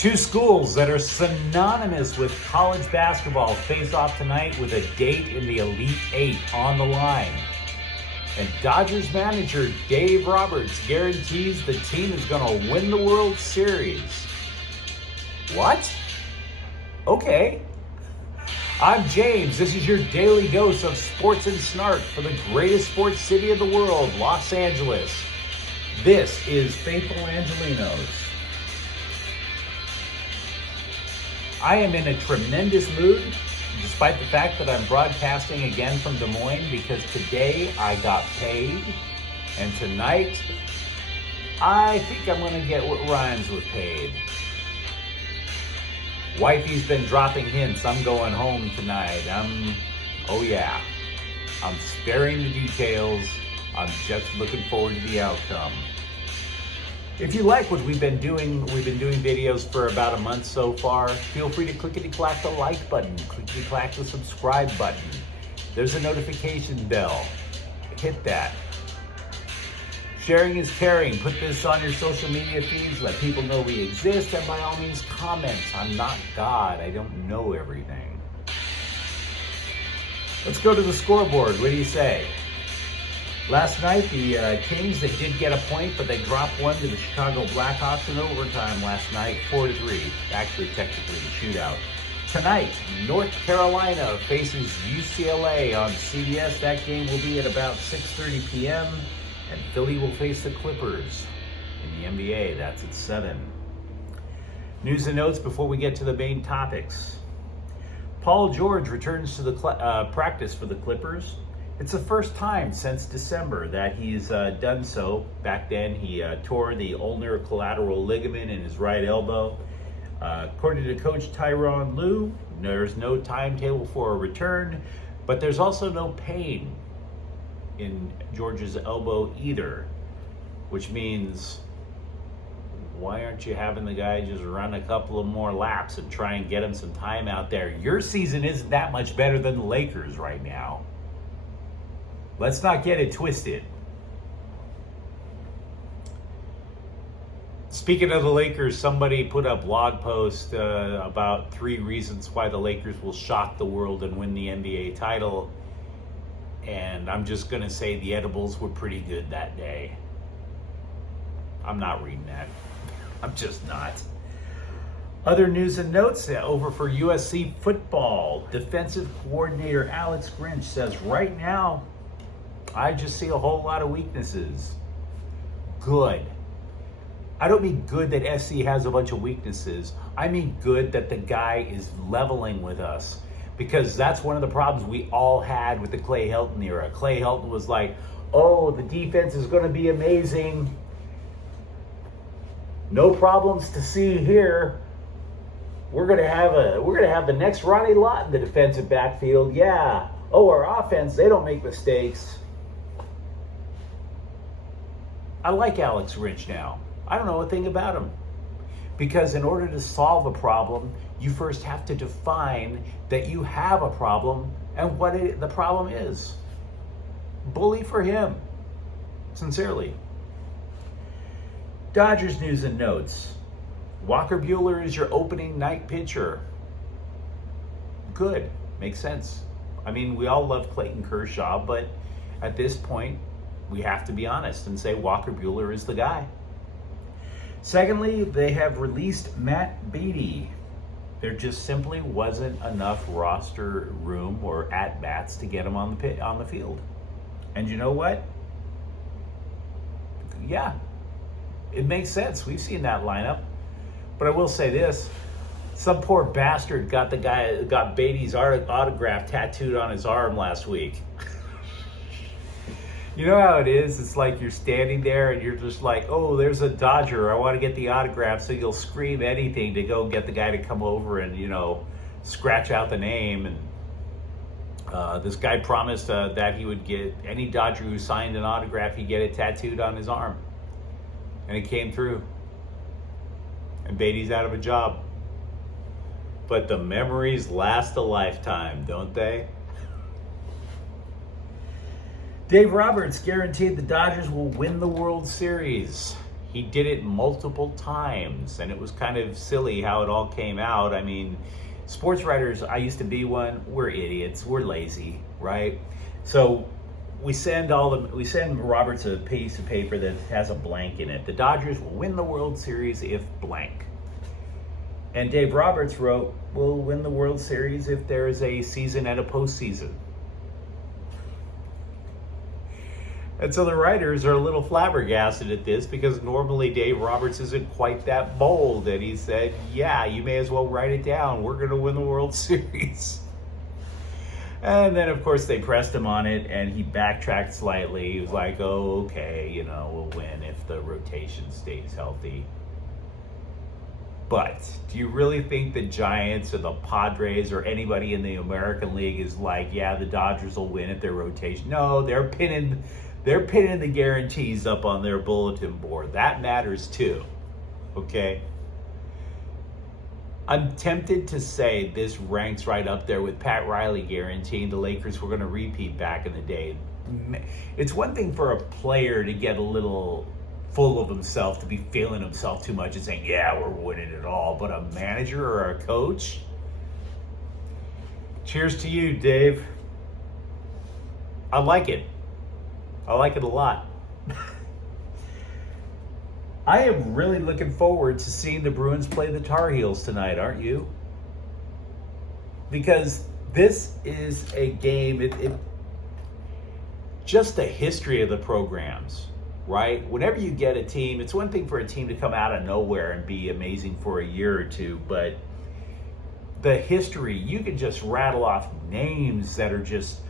Two schools that are synonymous with college basketball face off tonight with a date in the Elite Eight on the line. And Dodgers manager Dave Roberts guarantees the team is going to win the World Series. What? Okay. I'm James. This is your daily dose of sports and snark for the greatest sports city in the world, Los Angeles. This is Faithful Angelenos. I am in a tremendous mood, despite the fact that I'm broadcasting again from Des Moines, because today I got paid, and tonight I think I'm going to get what rhymes with paid. Wifey's been dropping hints. I'm going home tonight. I'm sparing the details. I'm just looking forward to the outcome. If you like what we've been doing videos for about a month so far. Feel free to clickety-clack the like button, clickety-clack the subscribe button. There's a notification bell. Hit that. Sharing is caring. Put this on your social media feeds. Let people know we exist. And by all means, comment. I'm not God. I don't know everything. Let's go to the scoreboard. What do you say? Last night, the Kings, they did get a point, but they dropped one to the Chicago Blackhawks in overtime last night, 4-3. Actually, technically, a shootout. Tonight, North Carolina faces UCLA on CBS. That game will be at about 6:30 p.m., and Philly will face the Clippers in the NBA. That's at 7. News and notes before we get to the main topics. Paul George returns to the practice for the Clippers. It's the first time since December that he's done so. Back then, he tore the ulnar collateral ligament in his right elbow. According to Coach Tyronn Lue, there's no timetable for a return, but there's also no pain in George's elbow either, which means why aren't you having the guy just run a couple of more laps and try and get him some time out there? Your season isn't that much better than the Lakers right now. Let's not get it twisted. Speaking of the Lakers, somebody put a blog post about 3 reasons why the Lakers will shock the world and win the NBA title. And I'm just going to say the edibles were pretty good that day. I'm not reading that. I'm just not. Other news and notes over for USC football. Defensive coordinator Alex Grinch says right now, I just see a whole lot of weaknesses. Good. I don't mean good that SC has a bunch of weaknesses. I mean good that the guy is leveling with us. Because that's one of the problems we all had with the Clay Helton era. Clay Helton was like, oh, the defense is going to be amazing. No problems to see here. We're going to have the next Ronnie Lott in the defensive backfield. Yeah. Oh, our offense, they don't make mistakes. I like Alex Grinch now. I don't know a thing about him. Because in order to solve a problem, you first have to define that you have a problem and what the problem is. Bully for him. Sincerely. Dodgers news and notes. Walker Buehler is your opening night pitcher. Good. Makes sense. I mean, we all love Clayton Kershaw, but at this point, we have to be honest and say Walker Buehler is the guy. Secondly, they have released Matt Beatty. There just simply wasn't enough roster room or at-bats to get him on the field. And you know what? Yeah, it makes sense. We've seen that lineup. But I will say this. Some poor bastard got Beatty's autograph tattooed on his arm last week. You know how it is? It's like you're standing there and you're just like, oh, there's a Dodger. I want to get the autograph. So you'll scream anything to go get the guy to come over and, scratch out the name. And this guy promised that he would get any Dodger who signed an autograph, he'd get it tattooed on his arm. And it came through. And Beatty's out of a job. But the memories last a lifetime, don't they? Dave Roberts guaranteed the Dodgers will win the World Series. He did it multiple times, and it was kind of silly how it all came out. I mean, sports writers, I used to be one, we're idiots, we're lazy, right? So we send Roberts a piece of paper that has a blank in it. The Dodgers will win the World Series if blank. And Dave Roberts wrote, we'll win the World Series if there is a season and a postseason. And so the writers are a little flabbergasted at this, because normally Dave Roberts isn't quite that bold. And he said, yeah, you may as well write it down. We're going to win the World Series. And then, of course, they pressed him on it, and he backtracked slightly. He was like, oh, okay, we'll win if the rotation stays healthy. But do you really think the Giants or the Padres or anybody in the American League is like, yeah, the Dodgers will win if their rotation? No, they're pinning the guarantees up on their bulletin board. That matters too, okay? I'm tempted to say this ranks right up there with Pat Riley guaranteeing the Lakers were going to repeat back in the day. It's one thing for a player to get a little full of himself, to be feeling himself too much and saying, yeah, we're winning it all. But a manager or a coach? Cheers to you, Dave. I like it. I like it a lot. I am really looking forward to seeing the Bruins play the Tar Heels tonight, aren't you? Because this is a game, just the history of the programs, right? Whenever you get a team, it's one thing for a team to come out of nowhere and be amazing for a year or two, but the history, you can just rattle off names that are just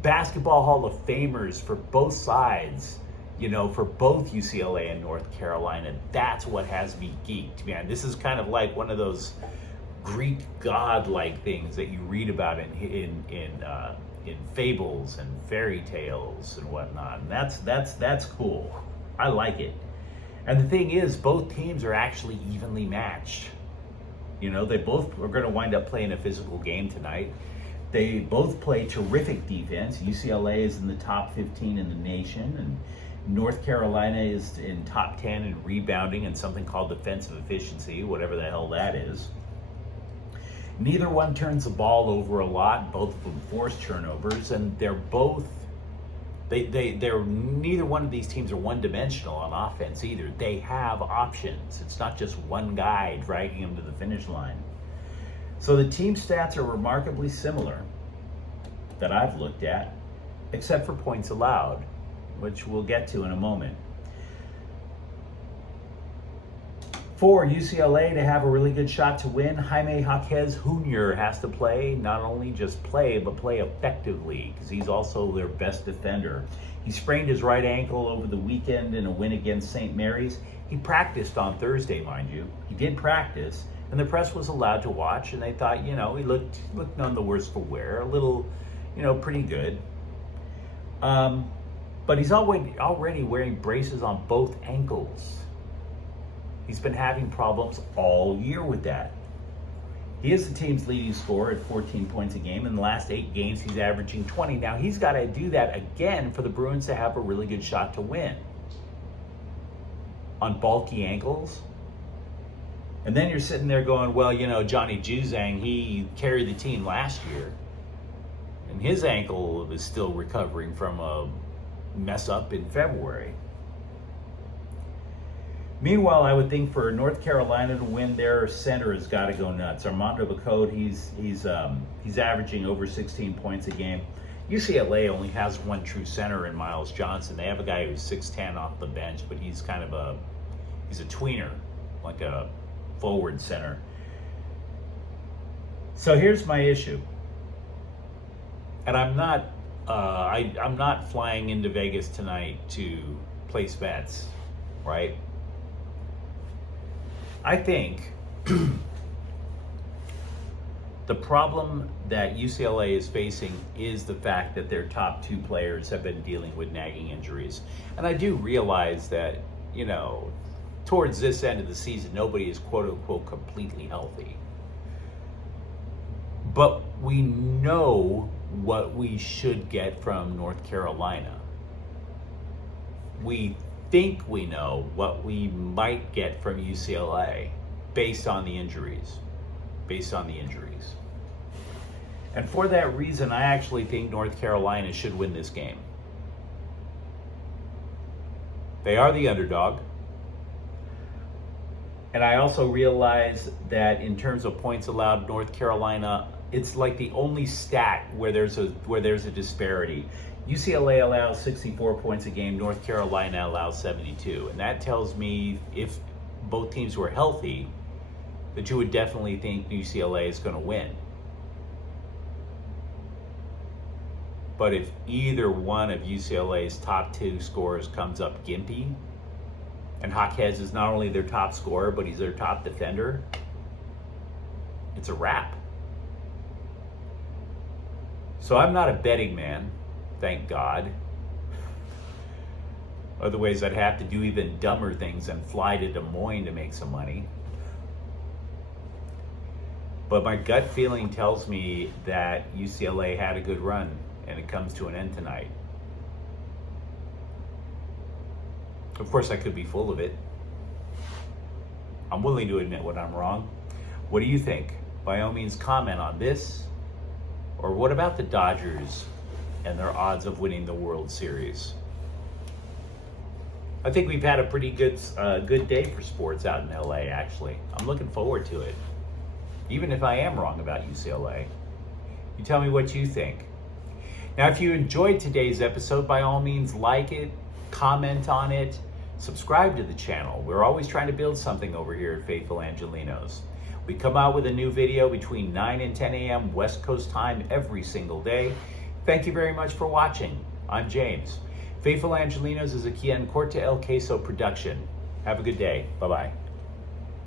basketball Hall of Famers for both sides, for both UCLA and North Carolina. That's what has me geeked, man. This is kind of like one of those Greek god-like things that you read about in fables and fairy tales and whatnot. And that's cool. I like it. And the thing is, both teams are actually evenly matched. They both are going to wind up playing a physical game tonight. They both play terrific defense. UCLA is in the top 15 in the nation, and North Carolina is in top 10 in rebounding and something called defensive efficiency, whatever the hell that is. Neither one turns the ball over a lot. Both of them force turnovers, and they're neither one of these teams are one-dimensional on offense either. They have options. It's not just one guy dragging them to the finish line. So the team stats are remarkably similar that I've looked at, except for points allowed, which we'll get to in a moment. For UCLA to have a really good shot to win, Jaime Jaquez Jr. has to play, not only just play, but play effectively, because he's also their best defender. He sprained his right ankle over the weekend in a win against St. Mary's. He practiced on Thursday, mind you. He did practice, and the press was allowed to watch, and they thought, he looked none the worse for wear, a little, pretty good. But he's already wearing braces on both ankles. He's been having problems all year with that. He is the team's leading scorer at 14 points a game. In the last 8 games, he's averaging 20. Now, he's got to do that again for the Bruins to have a really good shot to win. On bulky ankles. And then you're sitting there going, well, Johnny Juzang, he carried the team last year. And his ankle is still recovering from a mess up in February. Meanwhile, I would think for North Carolina to win, their center has got to go nuts. Armando Bacot, he's averaging over 16 points a game. UCLA only has one true center in Miles Johnson. They have a guy who's 6'10" off the bench, but he's kind of he's a tweener, like a forward center. So here's my issue. And I'm not flying into Vegas tonight to place bets, right? I think the problem that UCLA is facing is the fact that their top 2 players have been dealing with nagging injuries. And I do realize that, towards this end of the season, nobody is quote-unquote completely healthy. But we know what we should get from North Carolina. We think we know what we might get from UCLA based on the injuries. And for that reason, I actually think North Carolina should win this game. They are the underdog. And I also realize that in terms of points allowed, North Carolina, it's like the only stat where there's a disparity. UCLA allows 64 points a game, North Carolina allows 72. And that tells me if both teams were healthy, that you would definitely think UCLA is going to win. But if either one of UCLA's top two scorers comes up gimpy, and Jaquez is not only their top scorer, but he's their top defender, it's a wrap. So I'm not a betting man, thank God. Otherwise, I'd have to do even dumber things and fly to Des Moines to make some money. But my gut feeling tells me that UCLA had a good run, and it comes to an end tonight. Of course, I could be full of it. I'm willing to admit when I'm wrong. What do you think? By all means, comment on this. Or what about the Dodgers and their odds of winning the World Series? I think we've had a pretty good day for sports out in LA, actually. I'm looking forward to it. Even if I am wrong about UCLA. You tell me what you think. Now, if you enjoyed today's episode, by all means, like it, comment on it, subscribe to the channel. We're always trying to build something over here at Faithful Angelenos. We come out with a new video between 9 and 10 a.m. West Coast time every single day. Thank you very much for watching. I'm James. Faithful Angelenos is a Quien Corte El Queso production. Have a good day. Bye-bye.